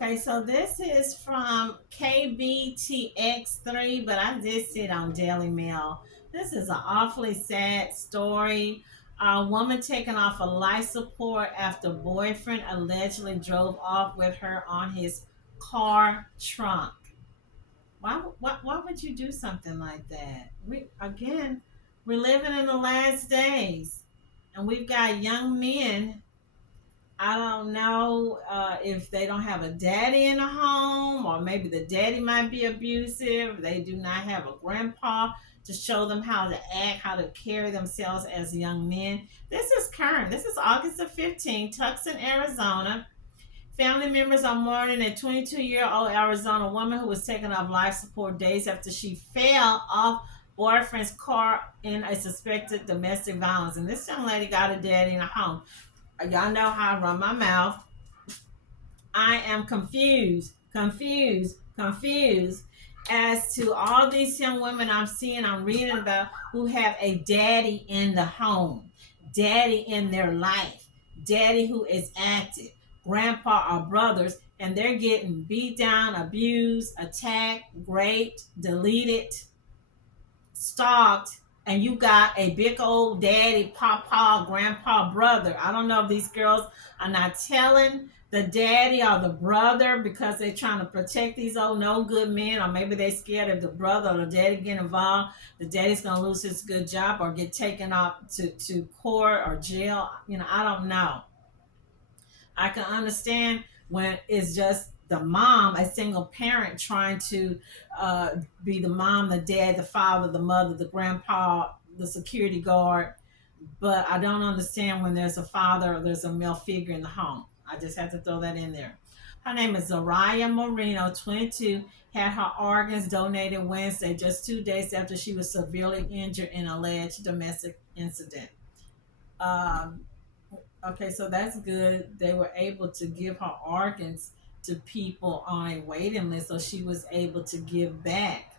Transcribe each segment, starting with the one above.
Okay, so this is from KBTX3, but I did see it on Daily Mail. This is an awfully sad story. A woman taken off of life support after boyfriend allegedly drove off with her on his car trunk. Why would you do something like that? We're living in the last days, and we've got young men. I don't know if they don't have a daddy in the home, or maybe the daddy might be abusive. They do not have a grandpa to show them how to act, how to carry themselves as young men. This is current. This is August the 15th, Tucson, Arizona. Family members are mourning a 22-year-old Arizona woman who was taken off life support days after she fell off boyfriend's car in a suspected domestic violence. And this young lady got a daddy in a home. Y'all know how I run my mouth. I am confused as to all these young women I'm reading about who have a daddy in the home, daddy in their life, daddy who is active, grandpa or brothers, and they're getting beat down, abused, attacked, raped, deleted, stalked, and you got a big old daddy, papa, grandpa, brother. I don't know if these girls are not telling the daddy or the brother because they're trying to protect these old no good men, or maybe they're scared if the brother or the daddy get involved, the daddy's gonna lose his good job or get taken up to court or jail. I don't know. I can understand when it's just the mom, a single parent, trying to be the mom, the dad, the father, the mother, the grandpa, the security guard. But I don't understand when there's a father or there's a male figure in the home. I just have to throw that in there. Her name is Zahriyah Moreno, 22, had her organs donated Wednesday, just 2 days after she was severely injured in an alleged domestic incident. Um, Okay, so that's good. They were able to give her organs to people on a waiting list, so she was able to give back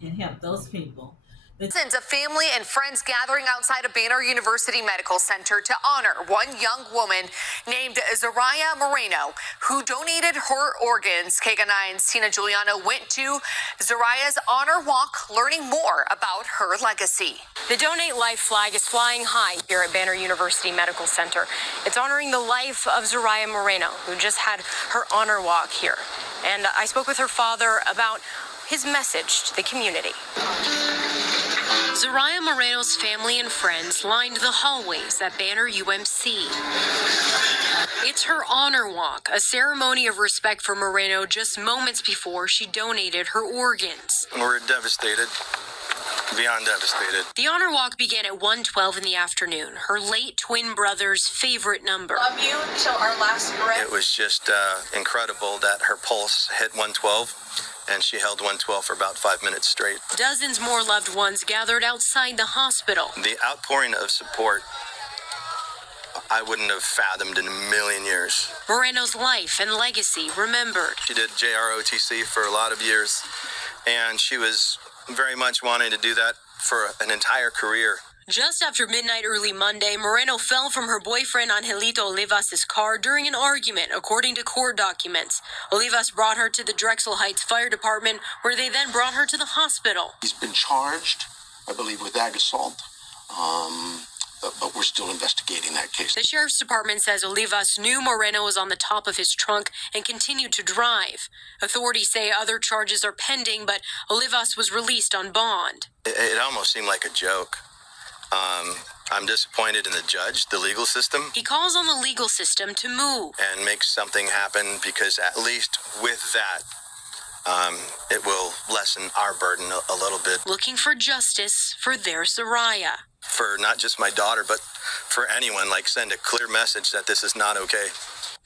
and help those people. Dozens of family and friends gathering outside of Banner University Medical Center to honor one young woman named Zahriyah Moreno, who donated her organs. KG9's Tina Giuliano went to Zahriyah's honor walk, learning more about her legacy. The Donate Life flag is flying high here at Banner University Medical Center. It's honoring the life of Zahriyah Moreno, who just had her honor walk here. And I spoke with her father about his message to the community. Zahriyah Moreno's family and friends lined the hallways at Banner UMC. It's her honor walk, a ceremony of respect for Moreno just moments before she donated her organs. We're devastated. Beyond devastated. The honor walk began at 1:12 in the afternoon, her late twin brother's favorite number. Love you till our last breath. It was just incredible that her pulse hit 112, and she held 112 for about 5 minutes straight. Dozens more loved ones gathered outside the hospital. The outpouring of support, I wouldn't have fathomed in a million years. Moreno's life and legacy remembered. She did JROTC for a lot of years, and she was very much wanting to do that for an entire career. Just after midnight early Monday, Moreno fell from her boyfriend Angelito Olivas' car during an argument, according to court documents. Olivas brought her to the Drexel Heights Fire Department, where they then brought her to the hospital. He's been charged, I believe, with ag assault, but we're still investigating that case. The sheriff's department says Olivas knew Moreno was on the top of his trunk and continued to drive. Authorities say other charges are pending, but Olivas was released on bond. It almost seemed like a joke. I'm disappointed in the judge, the legal system. He calls on the legal system to move and make something happen, because at least with that, it will lessen our burden a little bit. Looking for justice for their Zahriyah. For not just my daughter, but for anyone, send a clear message that this is not okay.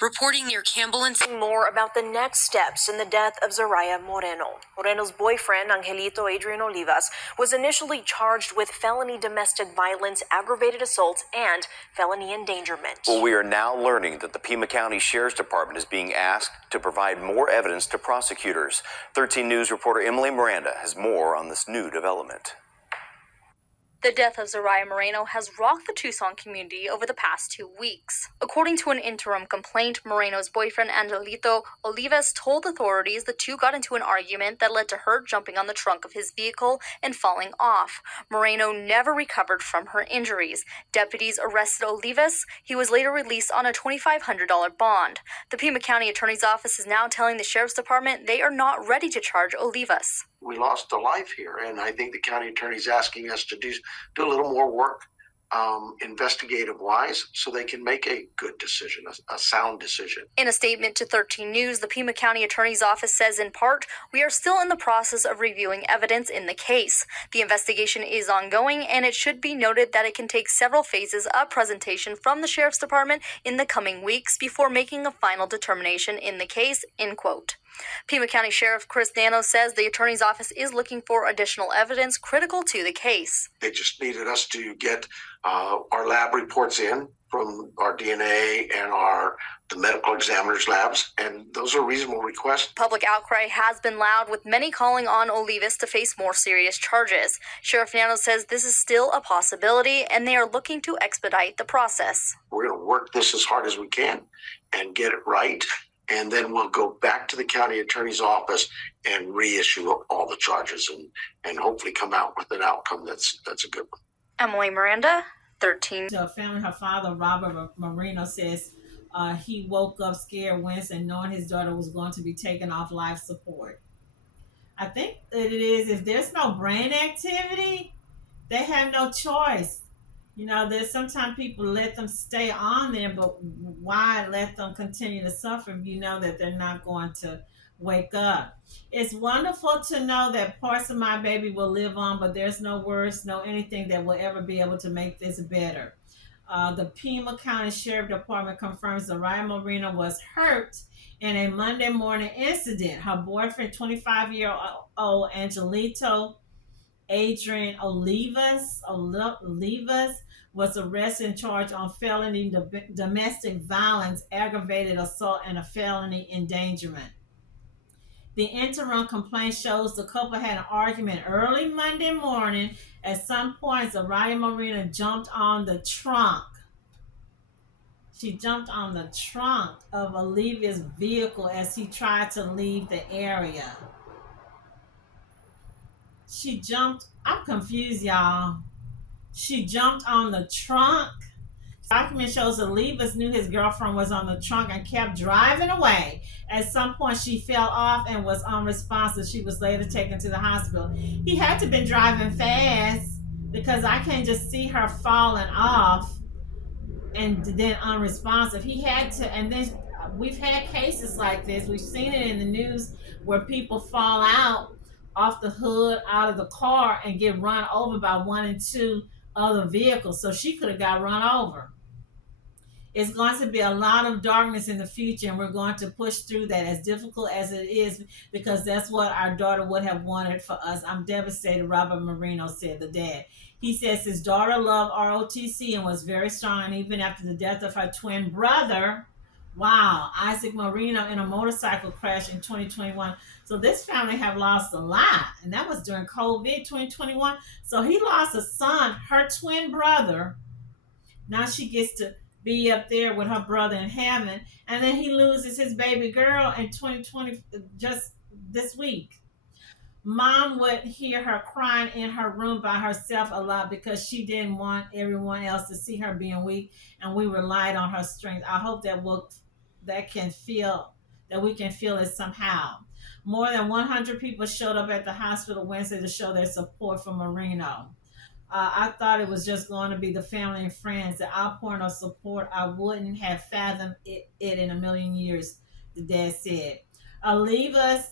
Reporting near Campbell and more about the next steps in the death of Zahriyah Moreno. Moreno's boyfriend, Angelito Olivas, was initially charged with felony domestic violence, aggravated assault, and felony endangerment. Well, we are now learning that the Pima County Sheriff's Department is being asked to provide more evidence to prosecutors. 13 News reporter Emily Miranda has more on this new development. The death of Zahriyah Moreno has rocked the Tucson community over the past 2 weeks. According to an interim complaint, Moreno's boyfriend Angelito Olivas told authorities the two got into an argument that led to her jumping on the trunk of his vehicle and falling off. Moreno never recovered from her injuries. Deputies arrested Olivas. He was later released on a $2,500 bond. The Pima County Attorney's Office is now telling the Sheriff's Department they are not ready to charge Olivas. We lost a life here, and I think the county attorney's asking us to do a little more work, investigative-wise, so they can make a good decision, a sound decision. In a statement to 13 News, the Pima County Attorney's Office says, in part, we are still in the process of reviewing evidence in the case. The investigation is ongoing, and it should be noted that it can take several phases of presentation from the Sheriff's Department in the coming weeks before making a final determination in the case, end quote. Pima County Sheriff Chris Dano says the Attorney's Office is looking for additional evidence critical to the case. They just needed us to get our lab reports in from our DNA and the medical examiner's labs, and those are reasonable requests. Public outcry has been loud, with many calling on Olivas to face more serious charges. Sheriff Dano says this is still a possibility, and they are looking to expedite the process. We're going to work this as hard as we can and get it right. And then we'll go back to the county attorney's office and reissue all the charges and hopefully come out with an outcome that's a good one. Emily Miranda, 13. The family, her father, Robert Moreno, says he woke up scared Wednesday knowing his daughter was going to be taken off life support. I think that it is, if there's no brain activity, they have no choice. You know, there's sometimes people let them stay on there, but why let them continue to suffer if you know that they're not going to wake up? It's wonderful to know that parts of my baby will live on, but there's no words, no anything that will ever be able to make this better. The Pima County Sheriff Department confirms Zahriyah Moreno was hurt in a Monday morning incident. Her boyfriend, 25-year-old Angelito Olivas, was arrested and charged on felony domestic violence, aggravated assault, and a felony endangerment. The interim complaint shows the couple had an argument early Monday morning. At some point, Zahriyah Moreno jumped on the trunk. She jumped on the trunk of Olivia's vehicle as he tried to leave the area. I'm confused, y'all. She jumped on the trunk. The document shows Olivas knew his girlfriend was on the trunk and kept driving away. At some point, she fell off and was unresponsive. She was later taken to the hospital. He had to have been driving fast because I can't just see her falling off and then unresponsive. He had to, and then we've had cases like this. We've seen it in the news where people fall out off the hood out of the car and get run over by one and two other vehicles. So she could have got run over. It's going to be a lot of darkness in the future, and we're going to push through that, as difficult as it is, because that's what our daughter would have wanted for us. I'm devastated, Robert Moreno said, the dad. He says his daughter loved ROTC and was very strong, and even after the death of her twin brother, Isaac Moreno, in a motorcycle crash in 2021. So this family have lost a lot, and that was during COVID 2021. So he lost a son, her twin brother. Now she gets to be up there with her brother in heaven, and then he loses his baby girl in 2020, just this week. Mom would hear her crying in her room by herself a lot because she didn't want everyone else to see her being weak, and we relied on her strength. I hope that we can feel it somehow. More than 100 people showed up at the hospital Wednesday to show their support for Moreno. I thought it was just going to be the family and friends. The outpouring of support, I wouldn't have fathomed it in a million years, the dad said. Olivas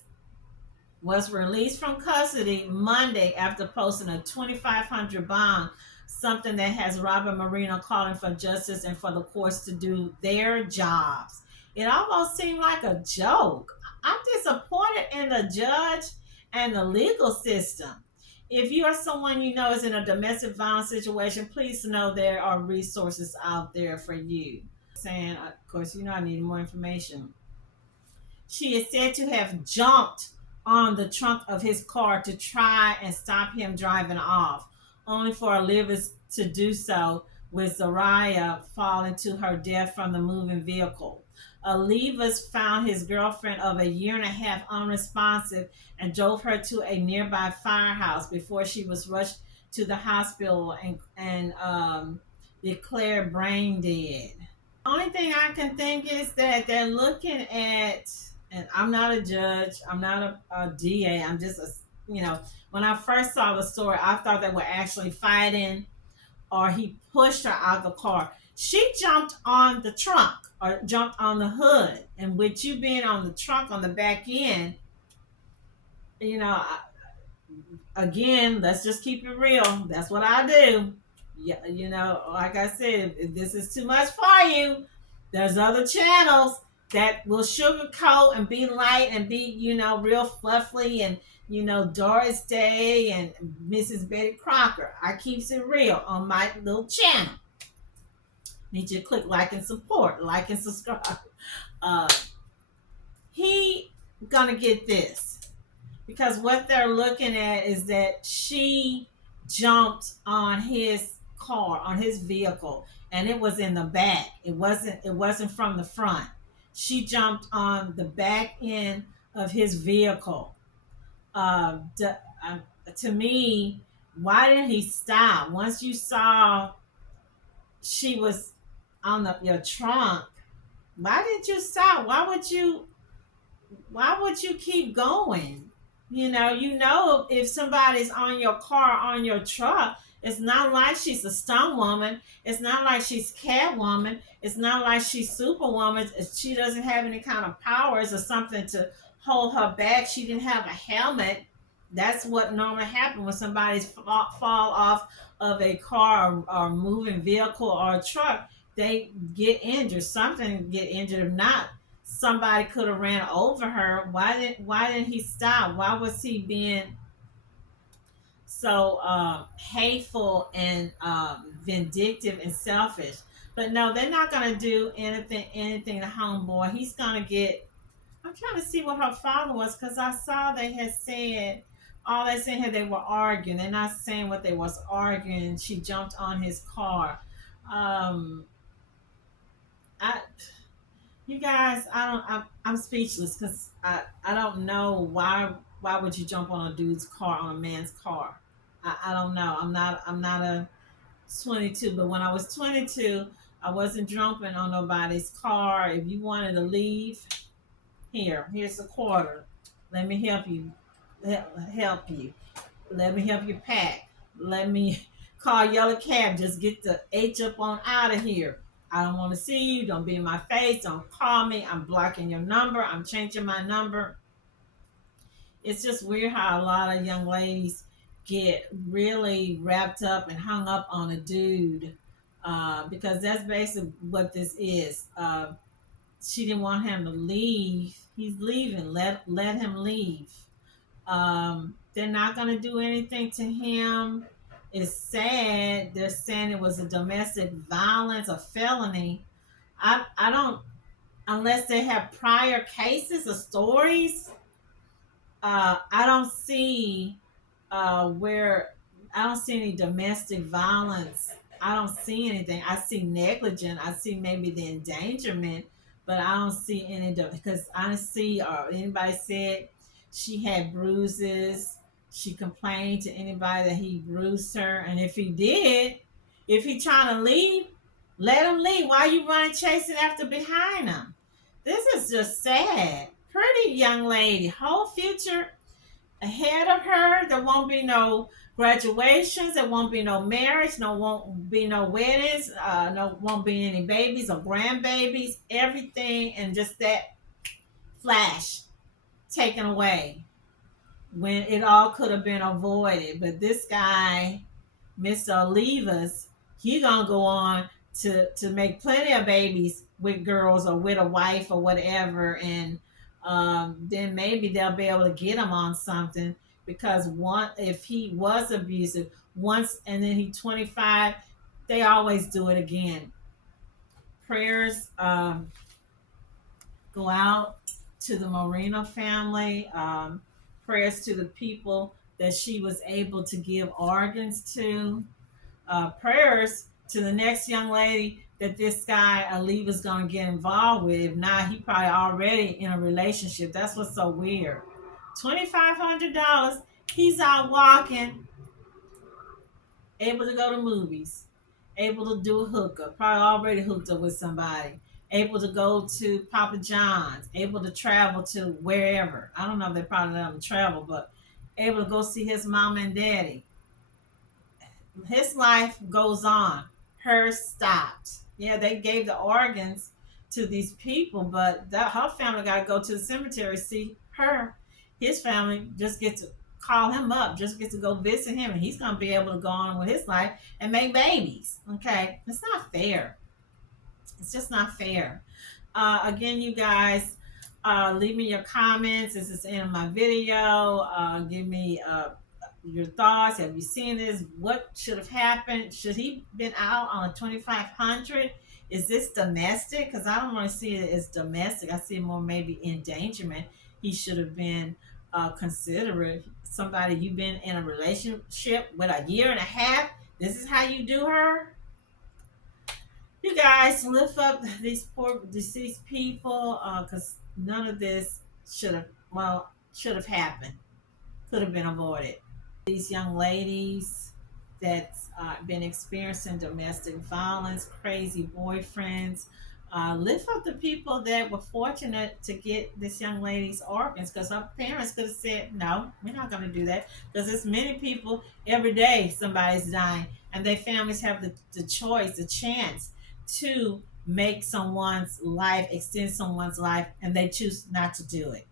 was released from custody Monday after posting a $2,500 bond, something that has Robert Moreno calling for justice and for the courts to do their jobs. It almost seemed like a joke. I'm disappointed in the judge and the legal system. If you are someone you know is in a domestic violence situation, please know there are resources out there for you. Saying, of course, I need more information. She is said to have jumped on the trunk of his car to try and stop him driving off. only for Olivas to do so, with Zahriyah falling to her death from the moving vehicle. Olivas found his girlfriend of a year and a half unresponsive and drove her to a nearby firehouse before she was rushed to the hospital and declared brain dead. Only thing I can think is that they're looking at, and I'm not a judge, I'm not a DA, I'm just a, when I first saw the story, I thought they were actually fighting or he pushed her out of the car. She jumped on the trunk or jumped on the hood. And with you being on the trunk on the back end, you know, again, let's just keep it real. That's what I do. Yeah, like I said, if this is too much for you, there's other channels that will sugarcoat and be light and be, real fluffy and, Doris Day and Mrs. Betty Crocker. I keeps it real on my little channel. Need you to click like and support, like and subscribe. He gonna get this because what they're looking at is that she jumped on his car, on his vehicle, and it was in the back. It wasn't from the front. She jumped on the back end of his vehicle. To me, why didn't he stop? Once you saw she was on your trunk, why didn't you stop? Why would you keep going? If somebody's on your car, on your truck, it's not like she's a stone woman. It's not like she's Catwoman. It's not like she's Superwoman. She doesn't have any kind of powers or something to hold her back. She didn't have a helmet. That's what normally happens when somebody's fall off of a car or moving vehicle or a truck. They get injured. Something get injured. If not, somebody could have ran over her. Why didn't he stop? Why was he being so hateful and vindictive and selfish? But no, they're not gonna do anything to homeboy. He's gonna get. I'm trying to see what her father was because I saw they had said all they said here they were arguing. They're not saying what they was arguing. She jumped on his car. I You guys, I'm speechless because I don't know why would you jump on a dude's car, on a man's car. I don't know. I'm not a 22, but when I was 22, I wasn't jumping on nobody's car. If you wanted to leave, here's a quarter. Let me help you. Help you. Let me help you pack. Let me call yellow cab. Just get the H up on out of here. I don't want to see you. Don't be in my face. Don't call me. I'm blocking your number. I'm changing my number. It's just weird how a lot of young ladies get really wrapped up and hung up on a dude because that's basically what this is. She didn't want him to leave. He's leaving. Let him leave. They're not going to do anything to him. It's sad. They're saying it was a domestic violence, a felony. I don't, unless they have prior cases or stories. I don't see where I don't see any domestic violence. I don't see anything. I see negligence. I see maybe the endangerment, but I don't see any because I don't see or anybody said she had bruises. She complained to anybody that he bruised her, and if he trying to leave, let him leave. Why you running chasing after behind him? This is just sad. Pretty young lady, whole future ahead of her. There won't be no graduations. There won't be no marriage. No won't be no weddings. No won't be any babies or grandbabies. Everything and just that flash taken away when it all could have been avoided. But this guy, Mr. Olivas, he gonna go on to make plenty of babies with girls or with a wife or whatever, and then maybe they'll be able to get him on something because if he was abusive once and then he's 25, they always do it again. Prayers go out to the Moreno family. Prayers to the people that she was able to give organs to. Prayers to the next young lady that this guy Olivas gonna get involved with. If not, he probably already in a relationship. That's what's so weird. $2,500. He's out walking, able to go to movies, able to do a hookup, probably already hooked up with somebody, able to go to Papa John's, able to travel to wherever. I don't know if they probably let him travel, but able to go see his mom and daddy. His life goes on. Hers stopped. Yeah, they gave the organs to these people, but that her family got to go to the cemetery to see her. His family just gets to call him up, just gets to go visit him, and he's going to be able to go on with his life and make babies. Okay, it's not fair. It's just not fair. Again, you guys, leave me your comments. This is the end of my video. Give me your thoughts. Have you seen this? What should have happened? Should he been out on a 2,500? Is this domestic? Because I don't really see it as domestic. I see it more maybe endangerment. He should have been considerate. Somebody you've been in a relationship with a year and a half. This is how you do her. You guys lift up these poor deceased people, because none of this should have happened. Could have been avoided. These young ladies that's been experiencing domestic violence, crazy boyfriends, lift up the people that were fortunate to get this young lady's organs, because her parents could have said, no, we're not going to do that, because there's many people every day somebody's dying, and their families have the choice, the chance to make someone's life, extend someone's life, and they choose not to do it.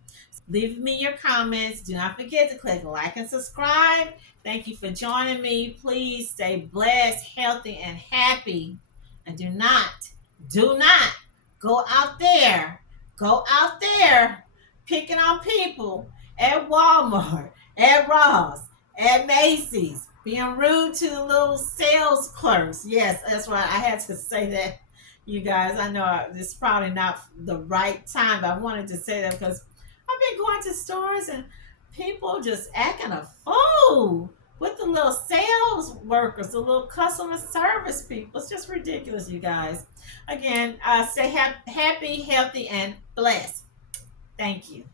Leave me your comments. Do not forget to click like and subscribe. Thank you for joining me. Please stay blessed, healthy, and happy. And do not go out there picking on people at Walmart, at Ross, at Macy's, being rude to the little sales clerks. Yes, that's right. I had to say that, you guys. I know this is probably not the right time, but I wanted to say that because I've been going to stores and people just acting a fool with the little sales workers, the little customer service people. It's just ridiculous, you guys. Again, stay happy, healthy, and blessed. Thank you.